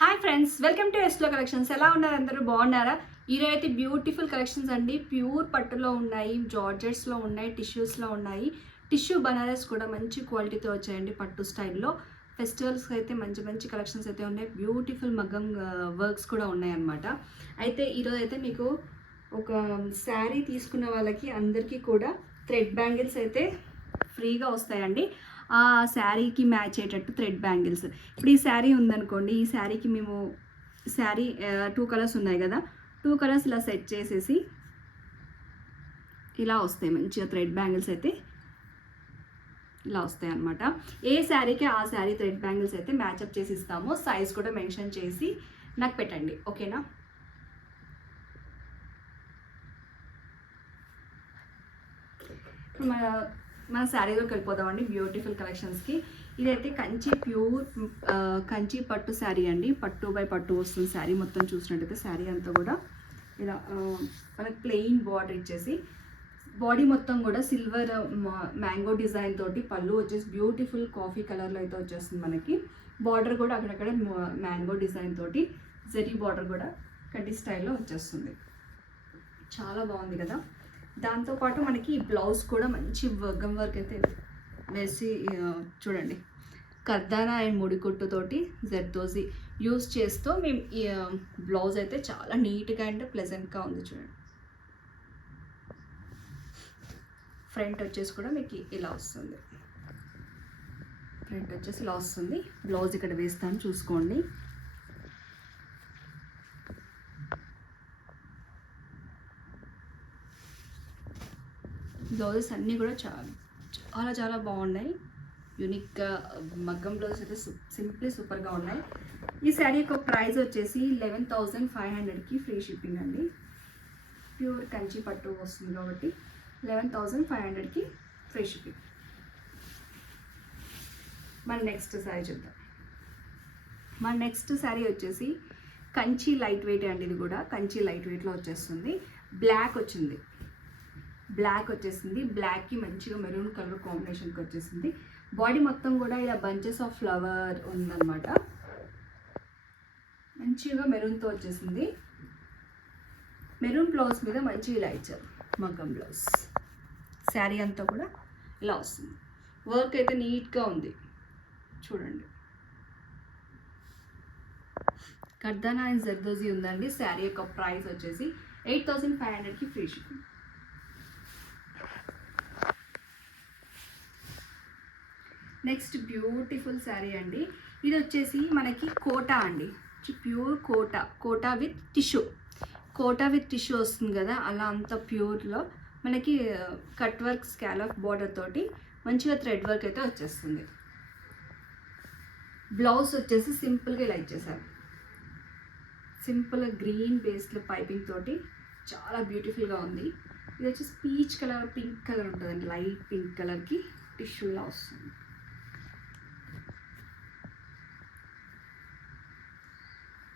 Hi friends, welcome to ఎస్లో collections. ఎలా ఉన్నారు? అందరూ బాగున్నారా? ఈరోజు అయితే బ్యూటిఫుల్ కలెక్షన్స్ అండి. ప్యూర్ పట్టులో ఉన్నాయి, జార్జెట్స్లో ఉన్నాయి, టిష్యూస్లో ఉన్నాయి. టిష్యూ బనారస్ కూడా మంచి క్వాలిటీతో వచ్చాయండి పట్టు స్టైల్లో. ఫెస్టివల్స్కి అయితే మంచి మంచి కలెక్షన్స్ అయితే ఉన్నాయి. బ్యూటిఫుల్ మగ్గం వర్క్స్ కూడా ఉన్నాయన్నమాట. అయితే ఈరోజు అయితే మీకు ఒక శారీ తీసుకున్న వాళ్ళకి అందరికీ కూడా థ్రెడ్ బ్యాంగిల్స్ అయితే ఫ్రీగా వస్తాయండి. ఆ శారీకి మ్యాచ్ అయ్యేటట్టు థ్రెడ్ బ్యాంగిల్స్. ఇప్పుడు ఈ శారీ ఉందనుకోండి, ఈ శారీకి మేము శారీ 2 కలర్స్ ఉన్నాయి కదా, 2 కలర్స్ ఇలా సెట్ చేసేసి ఇలా వస్తాయి మంచిగా థ్రెడ్ బ్యాంగిల్స్ అయితే ఇలా వస్తాయి అన్నమాట. ఏ శారీకి ఆ శారీ థ్రెడ్ బ్యాంగిల్స్ అయితే మ్యాచ్అప్ చేసి ఇస్తామో సైజ్ కూడా మెన్షన్ చేసి నాకు పెట్టండి, ఓకేనా? మన శారీలోకి వెళ్ళిపోదామండి బ్యూటిఫుల్ కలెక్షన్స్కి. ఇదైతే ప్యూర్ కంచి పట్టు శారీ అండి. పట్టు బై పట్టు వస్తుంది శారీ మొత్తం. చూసినట్టయితే శారీ అంతా కూడా ఇలా మనకి ప్లెయిన్ బార్డర్ ఇచ్చేసి, బాడీ మొత్తం కూడా సిల్వర్ మ్యాంగో డిజైన్ తోటి, పళ్ళు వచ్చేసి బ్యూటిఫుల్ కాఫీ కలర్లో అయితే వచ్చేస్తుంది మనకి. బార్డర్ కూడా అక్కడక్కడ మ్యాంగో డిజైన్ తోటి, జరీ బార్డర్ కూడా కడ్డీ స్టైల్లో వచ్చేస్తుంది. చాలా బాగుంది కదా. దాంతోపాటు మనకి బ్లౌజ్ కూడా మంచి వర్గం వర్క్ అయితే వేసి చూడండి, కర్దానా అండ్ ముడికుట్టుతోటి జర్దోజీ యూస్ చేస్తూ మేము ఈ బ్లౌజ్ అయితే చాలా నీట్గా అండ్ ప్లెజెంట్గా ఉంది. చూడండి, ఫ్రంట్ వచ్చేసి కూడా మీకు ఇలా వస్తుంది. ఫ్రంట్ వచ్చేసి ఇలా వస్తుంది. బ్లౌజ్ ఇక్కడ వేస్తాను చూసుకోండి. బ్లౌజెస్ అన్నీ కూడా చాలా చాలా బాగున్నాయి. యూనిక్గా మగ్గం బ్లౌజ్ అయితే సింప్లీ సూపర్గా ఉన్నాయి. ఈ శారీ యొక్క ప్రైస్ వచ్చేసి 11,500కి ఫ్రీ షిప్పింగ్ అండి. ప్యూర్ కంచి పట్టు వస్తుంది కాబట్టి 11,500కి ఫ్రీ షిప్పింగ్. మన నెక్స్ట్ శారీ చూద్దాం. మన నెక్స్ట్ శారీ వచ్చేసి కంచి లైట్ వెయిట్ అండి. ఇది కూడా కంచి లైట్ వెయిట్లో వచ్చేస్తుంది. బ్లాక్ వచ్చింది, బ్లాక్ వచ్చేసింది. బ్లాక్కి మంచిగా మెరూన్ కలర్ కాంబినేషన్కి వచ్చేసింది. బాడీ మొత్తం కూడా ఇలా బంచెస్ ఆఫ్ ఫ్లవర్ ఉందన్నమాట. మంచిగా మెరూన్తో వచ్చేసింది. మెరూన్ బ్లౌజ్ మీద మంచిగా ఇలా ఇచ్చారు మగ్గం బ్లౌజ్. శారీ అంతా కూడా ఇలా వస్తుంది. వర్క్ అయితే నీట్గా ఉంది చూడండి. కర్దానా అండ్ జర్దోజీ ఉందండి. శారీ యొక్క ప్రైస్ వచ్చేసి 8,500కి free shipping. Next beautiful sari అండి. ఇది వచ్చేసి మనకి కోటా అండి. Pure Kota with tissue. Kota with tissue వస్తుంది కదా, అలా అంత ప్యూర్లో మనకి కట్ వర్క్ స్కాలప్ బార్డర్ తోటి మంచిగా థ్రెడ్ వర్క్ అయితే వచ్చేస్తుంది. బ్లౌజ్ వచ్చేసి సింపుల్గా ఇలా ఇచ్చేసారు. సింపుల్ గ్రీన్ బేస్లో పైపింగ్ తోటి చాలా బ్యూటిఫుల్గా ఉంది. ఇది వచ్చేసి పీచ్ కలర్, పింక్ కలర్ ఉంటుందండి. లైట్ పింక్ కలర్కి టిష్యూ ఇలా వస్తుంది.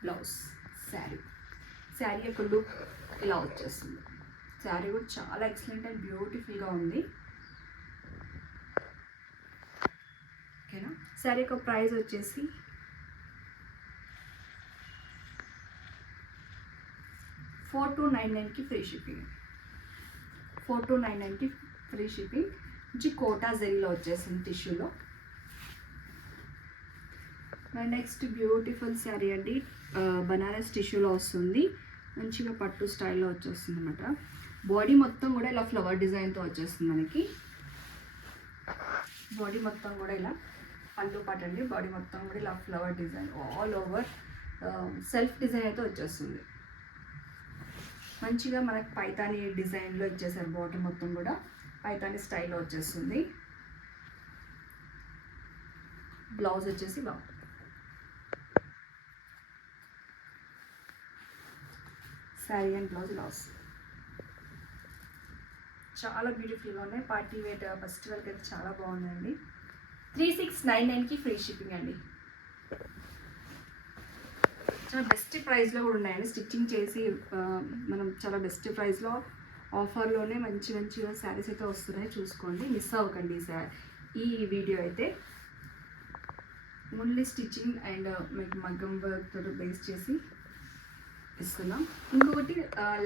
బ్లౌజ్, శారీ యొక్క లుక్ ఇలా వచ్చేస్తుంది. శారీ కూడా చాలా ఎక్సలెంట్ అండ్ బ్యూటిఫుల్గా ఉంది, ఓకేనా? శారీ యొక్క ప్రైస్ వచ్చేసి 4,299కి ఫ్రీ షిప్పింగ్. 4,299కి ఫ్రీ షిప్పింగ్. మంచి కోటా జరీలో వచ్చేసింది టిష్యూలో. నెక్స్ట్ బ్యూటిఫుల్ శారీ అండి. బనారస్ టిష్యూలో వస్తుంది. మంచిగా పట్టు స్టైల్లో వచ్చేస్తుంది అనమాట. బాడీ మొత్తం కూడా ఇలా ఫ్లవర్ డిజైన్తో వచ్చేస్తుంది మనకి. బాడీ మొత్తం కూడా ఇలా పళ్ళు పాటు అండి. బాడీ మొత్తం కూడా ఇలా flower design all over self design అయితే వచ్చేస్తుంది. మంచిగా మనకి పైతాని డిజైన్లో ఇచ్చేసారు. బాటమ్ మొత్తం కూడా పైతాని స్టైల్లో వచ్చేస్తుంది. బ్లౌజ్ వచ్చేసి బాగుంది. శారీ అండ్ బ్లౌజ్ ఇలా వస్తుంది. చాలా బ్యూటిఫుల్గా ఉన్నాయి. పార్టీ వేర్ ఫెస్టివల్కి అయితే చాలా బాగుందండి. 3,699కి ఫ్రీ షిప్పింగ్ అండి. చాలా బెస్ట్ ప్రైస్లో కూడా ఉన్నాయండి. స్టిచ్చింగ్ చేసి మనం చాలా బెస్ట్ ప్రైస్లో ఆఫర్లోనే మంచిగా శారీస్ అయితే వస్తున్నాయి. చూసుకోండి, మిస్ అవ్వకండి ఈ వీడియో అయితే. ఓన్లీ స్టిచ్చింగ్ అండ్ మీకు మగ్గం వర్క్ తోటి బేస్ చేసి ఇస్తున్నాం. ఇంకొకటి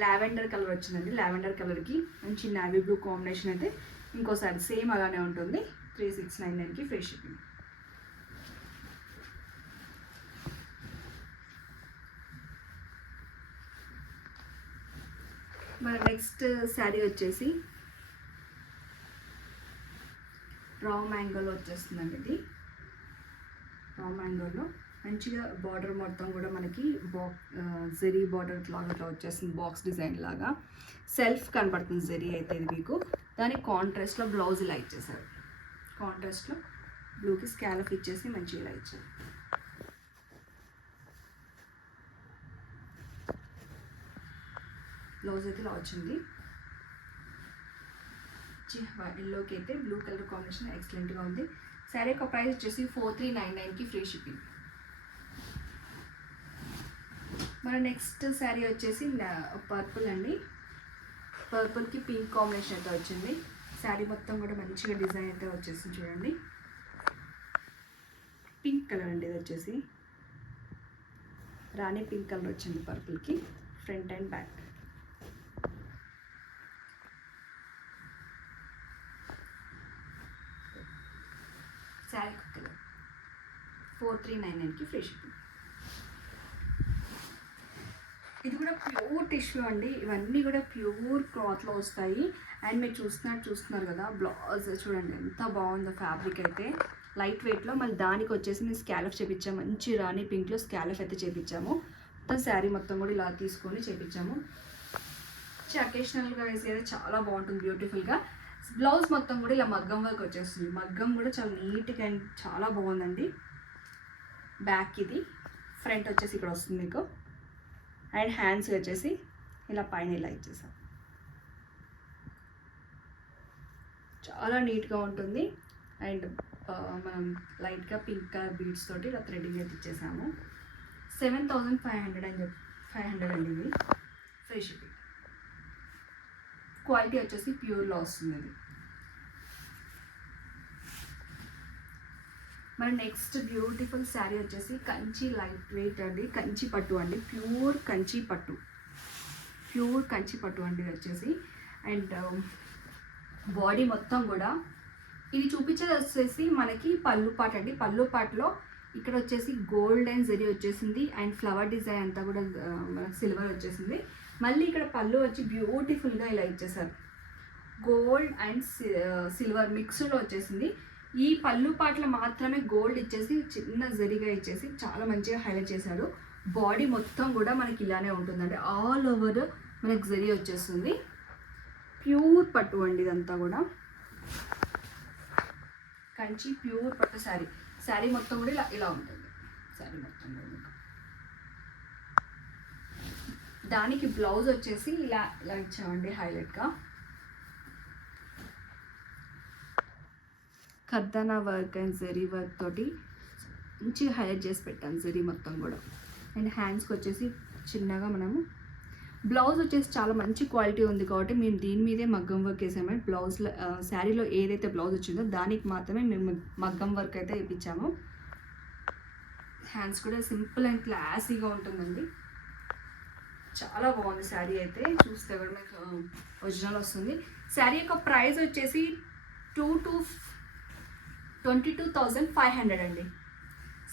లావెండర్ కలర్ వచ్చిందండి. లావెండర్ కలర్కి మంచి నావీ బ్లూ కాంబినేషన్ అయితే ఇంకోసారి సేమ్ అలానే ఉంటుంది. 3699కి ఫ్రీ షిప్పింగ్. మన నెక్స్ట్ శారీ వచ్చేసి రా మ్యాంగోలో వచ్చేస్తుందండి. ఇది రా మ్యాంగోలో మంచిగా బార్డర్ మొత్తం కూడా మనకి జెరీ బార్డర్ లాగా ఇట్లా వచ్చేస్తుంది. బాక్స్ డిజైన్ లాగా సెల్ఫ్ కనపడుతుంది జెరీ అయితే ఇది మీకు. దానికి కాంట్రాస్ట్లో బ్లౌజ్ ఇలా ఇచ్చేసారు. కాంట్రాస్ట్లో బ్లూకి స్కాలప్ ఇచ్చేసి మంచిగా ఇలా ఇచ్చారు. బ్లౌజ్ అయితే ఇలా వచ్చింది. ఎల్లోకి అయితే బ్లూ కలర్ కాంబినేషన్ ఎక్సలెంట్గా ఉంది. శారీ యొక్క ప్రైస్ వచ్చేసి 4399కి ఫ్రీ షిప్పింగ్. మన నెక్స్ట్ శారీ వచ్చేసి పర్పుల్ అండి. పర్పుల్కి పింక్ కాంబినేషన్ అయితే వచ్చింది. శారీ మొత్తం కూడా మంచిగా డిజైన్ అయితే వచ్చేసింది చూడండి. పింక్ కలర్ అండి. ఇది వచ్చేసి రాణి పింక్ కలర్ వచ్చింది పర్పుల్కి. Front and back. Sari colour 4399కి ఫ్రీ షిప్పింగ్. ఇది కూడా ప్యూర్ టిష్యూ అండి. ఇవన్నీ కూడా ప్యూర్ క్లాత్లో వస్తాయి. అండ్ మీరు చూస్తున్నారు కదా బ్లౌజ్ చూడండి ఎంత బాగుందో. ఫ్యాబ్రిక్ అయితే లైట్ వెయిట్లో. మళ్ళీ దానికి వచ్చేసి నేను స్కాలప్ చేపించాము. మంచి రాణి పింక్లో స్కాలప్ అయితే చేపించాము. మొత్తం శారీ మొత్తం కూడా ఇలా తీసుకొని చేపించాము. అకేషనల్గా వేసేది చాలా బాగుంటుంది బ్యూటిఫుల్గా. బ్లౌజ్ మొత్తం కూడా ఇలా మగ్గం వర్క్ వచ్చేస్తుంది. మగ్గం కూడా చాలా నీట్గా అండ్ చాలా బాగుందండి. బ్యాక్ ఇది, ఫ్రంట్ వచ్చేసి ఇక్కడ వస్తుంది మీకు. అండ్ హ్యాండ్స్ వచ్చేసి ఇలా పైన ఇలా ఇచ్చేసాం. చాలా నీట్గా ఉంటుంది. అండ్ మనం లైట్గా పింక్ కలర్ బీడ్స్ తోటి ఇలా థ్రెడ్డింగ్ అయితే ఇచ్చేసాము. 7500 అని 500 అండి. ఇది ఫ్రీ షిప్పింగ్. క్వాలిటీ వచ్చేసి ప్యూర్లో వస్తుంది ఇది. మన నెక్స్ట్ బ్యూటిఫుల్ శారీ వచ్చేసి కంచి లైట్ వెయిట్ అండి. కంచి పట్టు అండి. ప్యూర్ కంచి పట్టు. ప్యూర్ కంచి పట్టు అండి ఇది వచ్చేసి. అండ్ బాడీ మొత్తం కూడా ఇది చూపించేది వచ్చేసి మనకి పళ్ళు పాట అండి. పళ్ళు పాటలో ఇక్కడ వచ్చేసి గోల్డ్ అండ్ జరీ వచ్చేసింది. అండ్ ఫ్లవర్ డిజైన్ అంతా కూడా మనకి సిల్వర్ వచ్చేసింది. మళ్ళీ ఇక్కడ పళ్ళు వచ్చి బ్యూటిఫుల్గా ఇలా ఇచ్చేసారు. గోల్డ్ అండ్ సిల్వర్ మిక్స్డ్లో వచ్చేసింది. ఈ పళ్ళు పాటలు మాత్రమే గోల్డ్ ఇచ్చేసి చిన్న జరీగా ఇచ్చేసి చాలా మంచిగా హైలైట్ చేశారు. బాడీ మొత్తం కూడా మనకి ఇలానే ఉంటుందండి. ఆల్ ఓవర్ మనకి జరీ వచ్చేస్తుంది. ప్యూర్ పట్టు అండి ఇదంతా కూడా. కంచి ప్యూర్ పట్టు శారీ. శారీ మొత్తం కూడా ఇలా ఉంటుంది. శారీ మొత్తం కూడా దానికి బ్లౌజ్ వచ్చేసి ఇలా ఇచ్చామండి హైలైట్గా. ఖర్దానా వర్క్ అండ్ జరీ వర్క్ తోటి మంచిగా హైలైట్ చేసి పెట్టాను జరీ మొత్తం కూడా. అండ్ హ్యాండ్స్కి వచ్చేసి చిన్నగా మనము బ్లౌజ్ వచ్చేసి చాలా మంచి క్వాలిటీ ఉంది కాబట్టి మేము దీని మీదే మగ్గం వర్క్ వేసాము. బ్లౌజ్లో శారీలో ఏదైతే బ్లౌజ్ వచ్చిందో దానికి మాత్రమే మేము మగ్గం వర్క్ అయితే వేయించాము. హ్యాండ్స్ కూడా సింపుల్ అండ్ క్లాసీగా ఉంటుందండి. చాలా బాగుంది శారీ అయితే. చూస్తే కూడా మీకు ఒరిజినల్ వస్తుంది. శారీ యొక్క ప్రైస్ వచ్చేసి 22,500 అండి.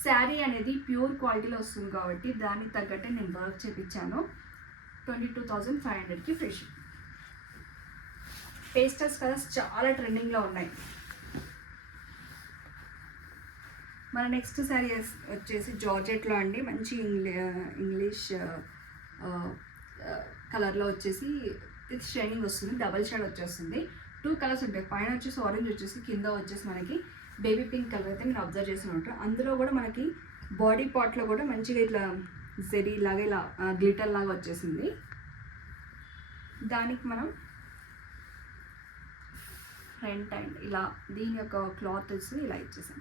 శారీ అనేది ప్యూర్ క్వాలిటీలో వస్తుంది కాబట్టి దానికి తగ్గట్టే నేను వర్క్ చేయించాను. 22,500కి ఫ్రీ షిప్. పేస్టల్స్ కలర్స్ చాలా ట్రెండింగ్లో ఉన్నాయి. మన నెక్స్ట్ శారీ వచ్చేసి జార్జెట్లో అండి. మంచి ఇంగ్లీష్ కలర్లో వచ్చేసి విత్ షైనింగ్ వస్తుంది. డబల్ షేడ్ వచ్చేస్తుంది. 2 కలర్స్ ఉంటాయి. పైన వచ్చేసి ఆరెంజ్ వచ్చేసి కింద వచ్చేసి మనకి బేబీ పింక్ కలర్ అయితే మీరు అబ్జర్వ్ చేసి ఉంటారు. అందులో కూడా మనకి బాడీ పార్ట్లో కూడా మంచిగా ఇట్లా జెరీ లాగా ఇలా గ్లిటర్ లాగా వచ్చేసింది. దానికి మనం ఫ్రంట్ అండ్ ఇలా దీని యొక్క క్లాత్ వచ్చి ఇలా ఇచ్చేసాం.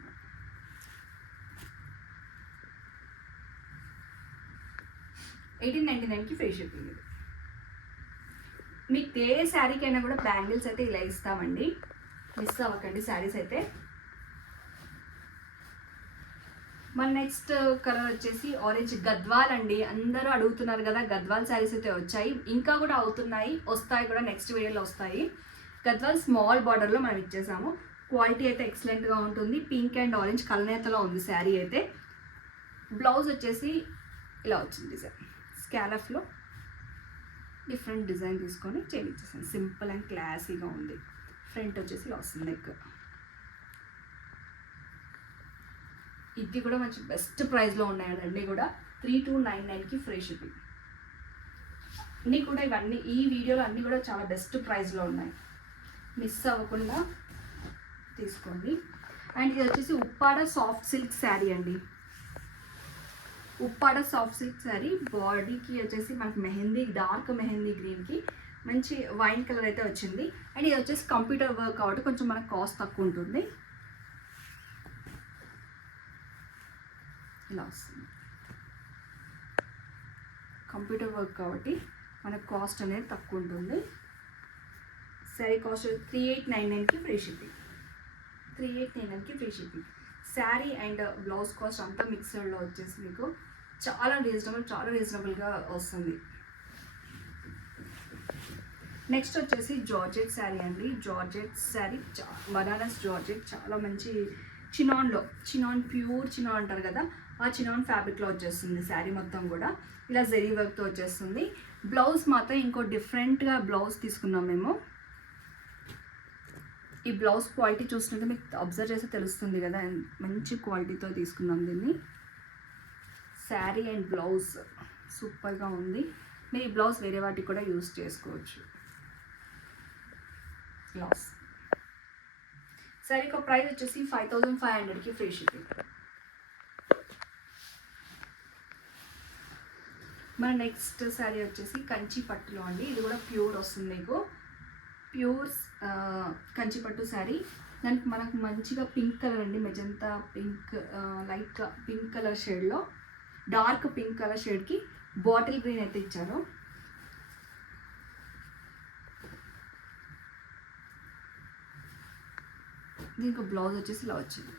1899కి ఫ్రీ షిప్పింగ్. ఇది మీకు ఏ శారీకైనా కూడా బ్యాంగిల్స్ అయితే ఇలా ఇస్తామండి. మిస్ అవ్వకండి శారీస్ అయితే. మన నెక్స్ట్ కలర్ వచ్చేసి ఆరెంజ్ గద్వాల్ అండి. అందరూ అడుగుతున్నారు కదా, గద్వాల్ శారీస్ అయితే వచ్చాయి, ఇంకా కూడా అవుతున్నాయి, వస్తాయి కూడా, నెక్స్ట్ వీడియోలో వస్తాయి. గద్వాల్ స్మాల్ బార్డర్లో మనం ఇచ్చేసాము. క్వాలిటీ అయితే ఎక్సలెంట్గా ఉంటుంది. పింక్ అండ్ ఆరెంజ్ కలనేతలో ఉంది శారీ అయితే. బ్లౌజ్ వచ్చేసి ఇలా వచ్చింది డిజైన్, స్కాలఫ్లో డిఫరెంట్ డిజైన్ తీసుకొని చేయించేసాను. సింపుల్ అండ్ క్లాసీగా ఉంది. ఫ్రంట్ వచ్చేసి ఇలా వస్తుంది నెక్. ఇది కూడా మంచి బెస్ట్ ప్రైస్లో ఉన్నాయండి అన్నీ కూడా. 3299కి ఫ్రీ షిప్పింగ్. అన్నీ కూడా ఇవన్నీ ఈ వీడియోలో అన్నీ కూడా చాలా బెస్ట్ ప్రైస్లో ఉన్నాయి, మిస్ అవ్వకుండా తీసుకోండి. అండ్ ఇది వచ్చేసి ఉప్పాడ సాఫ్ట్ సిల్క్ శారీ అండి. Uppada soft silk sari. బాడీకి వచ్చేసి మనకి మెహందీ, డార్క్ మెహందీ గ్రీన్కి మంచి వైన్ కలర్ అయితే వచ్చింది. అండ్ ఇది వచ్చేసి కంప్యూటర్ వర్క్ కాబట్టి కొంచెం మనకు కాస్ట్ తక్కువ ఉంటుంది. ఇలా వస్తుంది. కంప్యూటర్ వర్క్ కాబట్టి మనకు కాస్ట్ అనేది తక్కువ ఉంటుంది. శారీ కాస్ట్ 3899కి ఫ్రీ షిప్పింగ్. 3899కి free shipping. Sari and blouse cost అంతా మిక్సర్లో వచ్చేసి మీకు చాలా రీజనబుల్గా వస్తుంది. నెక్స్ట్ వచ్చేసి జార్జెట్ శారీ అండి. జార్జెట్ శారీ, బనారస్ జార్జెట్, చాలా మంచి చినాన్ ప్యూర్ చినాన్ అంటారు కదా, ఆ చినాన్ ఫ్యాబ్రిక్లో వచ్చేస్తుంది శారీ మొత్తం కూడా. ఇలా జెరీ వర్క్తో వచ్చేస్తుంది. బ్లౌజ్ మాత్రం ఇంకో డిఫరెంట్గా బ్లౌజ్ తీసుకున్నాం మేము. ఈ బ్లౌజ్ క్వాలిటీ చూస్తుంటే మీకు అబ్జర్వ్ చేస్తే తెలుస్తుంది కదా, మంచి క్వాలిటీతో తీసుకున్నాం దీన్ని. శారీ అండ్ బ్లౌజ్ సూపర్గా ఉంది. మీరు ఈ బ్లౌజ్ వేరే వాటికి కూడా యూజ్ చేసుకోవచ్చు. బ్లౌజ్ శారీకి ప్రైస్ వచ్చేసి 5500కి ఫ్రీ షిప్పింగ్. మన నెక్స్ట్ శారీ వచ్చేసి కంచి పట్టులో అండి. ఇది కూడా ప్యూర్ వస్తుంది మీకు, ప్యూర్ కంచి పట్టు శారీ. దానికి మనకు మంచిగా పింక్ కలర్ అండి, magenta pink, light pink colour షేడ్లో డార్క్ పింక్ కలర్ షేడ్కి బాటిల్ గ్రీన్ అయితే ఇచ్చారు. దీనికి బ్లౌజ్ వచ్చేసి ఇలా వచ్చింది.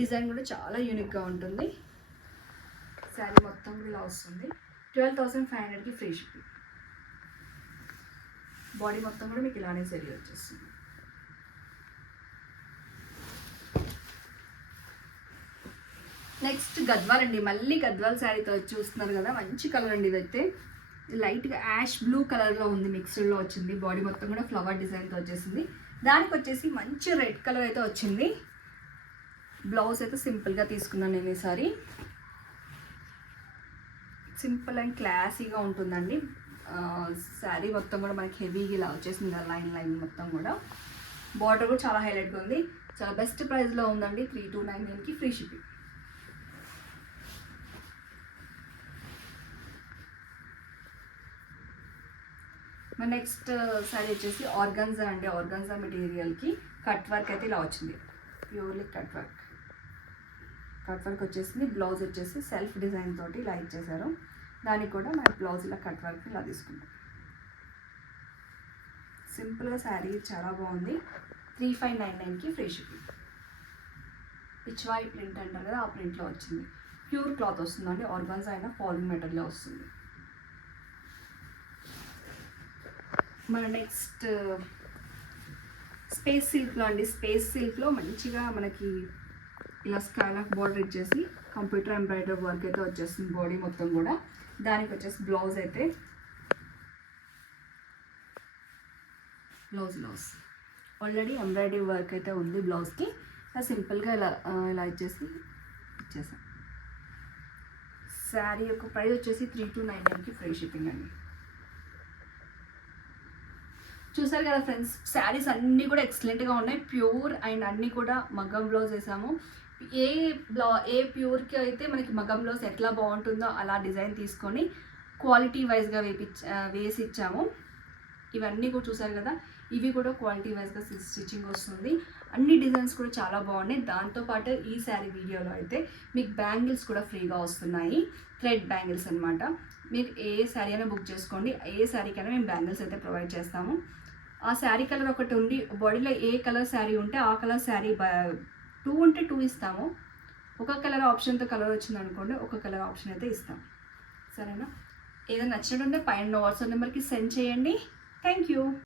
డిజైన్ కూడా చాలా యూనిక్గా ఉంటుంది. శారీ మొత్తం కూడా ఇలా వస్తుంది. 12,500కి ఫ్రీ షిప్పింగ్. బాడీ మొత్తం కూడా మీకు ఇలానే శారీ వచ్చేస్తుంది. నెక్స్ట్ గద్వాల్ అండి. మళ్ళీ గద్వాల్ శారీతో చూస్తున్నారు కదా, మంచి కలర్ అండి. ఇదైతే లైట్గా యాష్ బ్లూ కలర్లో ఉంది, మిక్స్డ్లో వచ్చింది. బాడీ మొత్తం కూడా ఫ్లవర్ డిజైన్తో వచ్చేసింది. దానికి వచ్చేసి మంచి రెడ్ కలర్ అయితే వచ్చింది. బ్లౌజ్ అయితే సింపుల్గా తీసుకున్నాను నేను ఈసారి. సింపుల్ అండ్ క్లాసీగా ఉంటుందండి. శారీ మొత్తం కూడా మనకి హెవీగా ఇలా వచ్చేసింది, లైన్ మొత్తం కూడా. బార్డర్ కూడా చాలా హైలైట్గా ఉంది. చాలా బెస్ట్ ప్రైస్లో ఉందండి. 3299కి ఫ్రీ షిప్పింగ్. మన నెక్స్ట్ శారీ వచ్చేసి ఆర్గన్జా అండి. ఆర్గన్జా మెటీరియల్కి కట్ వర్క్ అయితే ఇలా వచ్చింది, ప్యూర్లీ కట్ వర్క్ వచ్చేసింది. బ్లౌజ్ వచ్చేసి సెల్ఫ్ డిజైన్ తోటి ఇలా ఇచ్చేసారు. దానికి కూడా మన బ్లౌజ్ ఇలా కట్ వర్క్ ఇలా తీసుకుంటాం. సింపుల్గా శారీ చాలా బాగుంది. 3599కి ఫ్రీ షిప్పింగ్. పిచ్వాయి ప్రింట్ అంటారు కదా, ఆ ప్రింట్లో వచ్చింది. ప్యూర్ క్లాత్ వస్తుందండి. ఆర్గన్జా అయినా ఫాలింగ్ మెటీరియల్ వస్తుంది. మన నెక్స్ట్ స్పేస్ సిల్క్లో అండి. స్పేస్ సిల్క్లో మంచిగా మనకి ఇలా స్కాలప్ బార్డర్ ఇచ్చేసి కంప్యూటర్ ఎంబ్రాయిడరీ వర్క్ అయితే వచ్చేస్తుంది బాడీ మొత్తం కూడా. దానికి వచ్చేసి బ్లౌజ్ అయితే బ్లౌజ్ ఆల్రెడీ ఎంబ్రాయిడరీ వర్క్ అయితే ఉంది బ్లౌజ్కి. సింపుల్గా ఇలా ఇచ్చేసాం. శారీ యొక్క ప్రైస్ వచ్చేసి 3299కి ఫ్రీ షిప్పింగ్ అండి. చూసారు కదా ఫ్రెండ్స్, శారీస్ అన్నీ కూడా ఎక్సలెంట్గా ఉన్నాయి. ప్యూర్ అండ్ అన్నీ కూడా మగ్గం బ్లౌజ్ వేసాము. ఏ ప్యూర్కి అయితే మనకి మగ్గం బ్లౌజ్ ఎట్లా బాగుంటుందో అలా డిజైన్ తీసుకొని క్వాలిటీ వైజ్గా వేసి ఇచ్చాము. ఇవన్నీ కూడా చూసారు కదా, ఇవి కూడా క్వాలిటీ వైజ్గా స్టిచ్చింగ్ వస్తుంది. అన్ని డిజైన్స్ కూడా చాలా బాగున్నాయి. దాంతోపాటు ఈ శారీ వీడియోలో అయితే మీకు బ్యాంగిల్స్ కూడా ఫ్రీగా వస్తున్నాయి, థ్రెడ్ బ్యాంగిల్స్ అనమాట. మీకు ఏ శారీ అయినా బుక్ చేసుకోండి, ఏ శారీకైనా మేము బ్యాంగిల్స్ అయితే ప్రొవైడ్ చేస్తాము. ఆ శారీ కలర్ ఒకటి ఉండి బాడీలో ఏ కలర్ శారీ ఉంటే ఆ కలర్ శారీ 2 ఉంటే 2 ఇస్తాము. ఒక కలర్ ఆప్షన్తో కలర్ వచ్చింది అనుకోండి, ఒక కలర్ ఆప్షన్ అయితే ఇస్తాం. సరేనా? ఏదైనా నచ్చినట్టుంటే పైన వాట్సాప్ నెంబర్కి సెండ్ చేయండి. Thank you.